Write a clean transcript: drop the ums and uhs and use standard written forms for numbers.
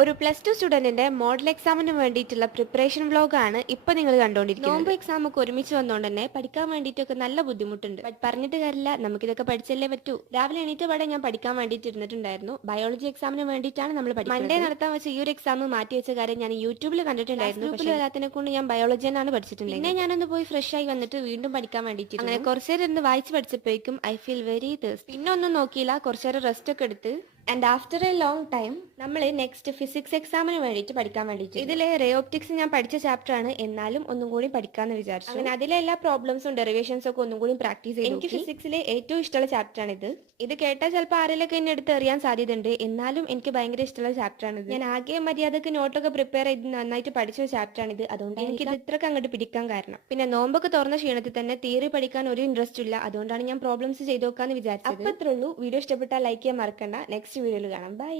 ഒരു plus two സ്റ്റുഡന്റിന്റെ model എക്സാമിന് വേണ്ടിയിട്ടുള്ള പ്രിപ്പറേഷൻ വ്ലോഗാണ് ഇപ്പൊ നിങ്ങൾ കണ്ടുകൊണ്ടിരിക്കുന്നത്. നോമ്പ് എക്സാം ഒക്കെ ഒരുമിച്ച് വന്നുകൊണ്ട് തന്നെ പഠിക്കാൻ വേണ്ടിയിട്ടൊക്കെ നല്ല ബുദ്ധിമുട്ടുണ്ട്. ബട്ട് പറഞ്ഞിട്ട് കാര്യമില്ല, നമുക്കിതൊക്കെ പഠിച്ചല്ലേ പറ്റൂ. രാവിലെ എണീറ്റ പാടെ ഞാൻ പഠിക്കാൻ വേണ്ടിയിട്ട് ഇരുന്നിട്ടുണ്ടായിരുന്നു. ബയോളജി എക്സാമിന് വേണ്ടിയിട്ടാണ് നമ്മൾ പഠിക്കുന്നത്. മൺഡേ നടത്താൻ വെച്ച ഈ ഒരു എക്സാം മാറ്റി വെച്ച കാര്യം ഞാൻ യൂട്യൂബിൽ കണ്ടിട്ടുണ്ടായിരുന്നു. ഗ്രൂപ്പിൽ വരാത്തിനെ കൊണ്ട് ഞാൻ ബയോളജി തന്നെയാണ് പഠിച്ചിട്ടുണ്ട്. പിന്നെ ഞാനൊന്ന് പോയി ഫ്രഷ് ആയി വന്നിട്ട് വീണ്ടും പഠിക്കാൻ വേണ്ടിയിട്ട് അങ്ങനെ കുറച്ചു നേരം ഇരുന്ന് വായിച്ച് പഠിച്ചപ്പോഴേക്കും ഐ ഫീൽ വെരി തേഴ്സ്റ്റി. പിന്നെ ഒന്നും നോക്കിയില്ല, കുറച്ചു നേരം റെസ്റ്റ് ഒക്കെ എടുത്ത് and after A long time നമ്മൾ നെക്സ്റ്റ് ഫിസിക്സ് എക്സാമിന് വേണ്ടിയിട്ട് പഠിക്കാൻ വേണ്ടിയിട്ട് ഇതിലെ റേ ഓപ്റ്റിക്സ് ഞാൻ പഠിച്ച ചാപ്റ്റർ ആണ്, എന്നാലും ഒന്നും കൂടി പഠിക്കാന്ന് വിചാരിച്ചു. അങ്ങനെ അതിലെ എല്ലാ പ്രോബ്ലംസും ഡെറിവേഷൻസും ഒക്കെ ഒന്നും കൂടി പ്രാക്ടീസ് ചെയ്തു. എനിക്ക് ഫിസിക്സിലെ ഏറ്റവും ഇഷ്ടമുള്ള ചാപ്റ്റർ ആണ് ഇത് കേട്ടാൽ ചിലപ്പോൾ ആരെയൊക്കെ എന്നെ എടുത്ത് എറിയാൻ സാധ്യതയുണ്ട്, എന്നാലും എനിക്ക് ഭയങ്കര ഇഷ്ടമുള്ള ചാപ്റ്റർ ആണ്. ഞാൻ ആകെ മര്യാദക്ക് നോട്ടൊക്കെ പ്രിപ്പയർ ചെയ്ത് നന്നായിട്ട് പഠിച്ച ചാപ്റ്റർ ആണ് ഇത്. അതുകൊണ്ട് എനിക്ക് ഇത് ഇത്രക്ക് അങ്ങോട്ട് പിടിക്കാൻ കാരണം. പിന്നെ നോമ്പൊക്കെ തുറന്ന ക്ഷീണത്തിൽ തന്നെ തിയറി പഠിക്കാൻ ഒരു ഇൻട്രസ്റ്റ് ഇല്ല, അതുകൊണ്ടാണ് ഞാൻ പ്രോബ്ലംസ് ചെയ്ത് നോക്കാന്ന് വിചാരിച്ചത്. അപ്പൊ അത്രേ ഉള്ളൂ. വീഡിയോ ഇഷ്ടപ്പെട്ടാൽ ലൈക്ക് ചെയ്യാൻ മറക്കണ്ട. നെക്സ്റ്റ് വീഡിയോയിൽ കാണാം. ബൈ.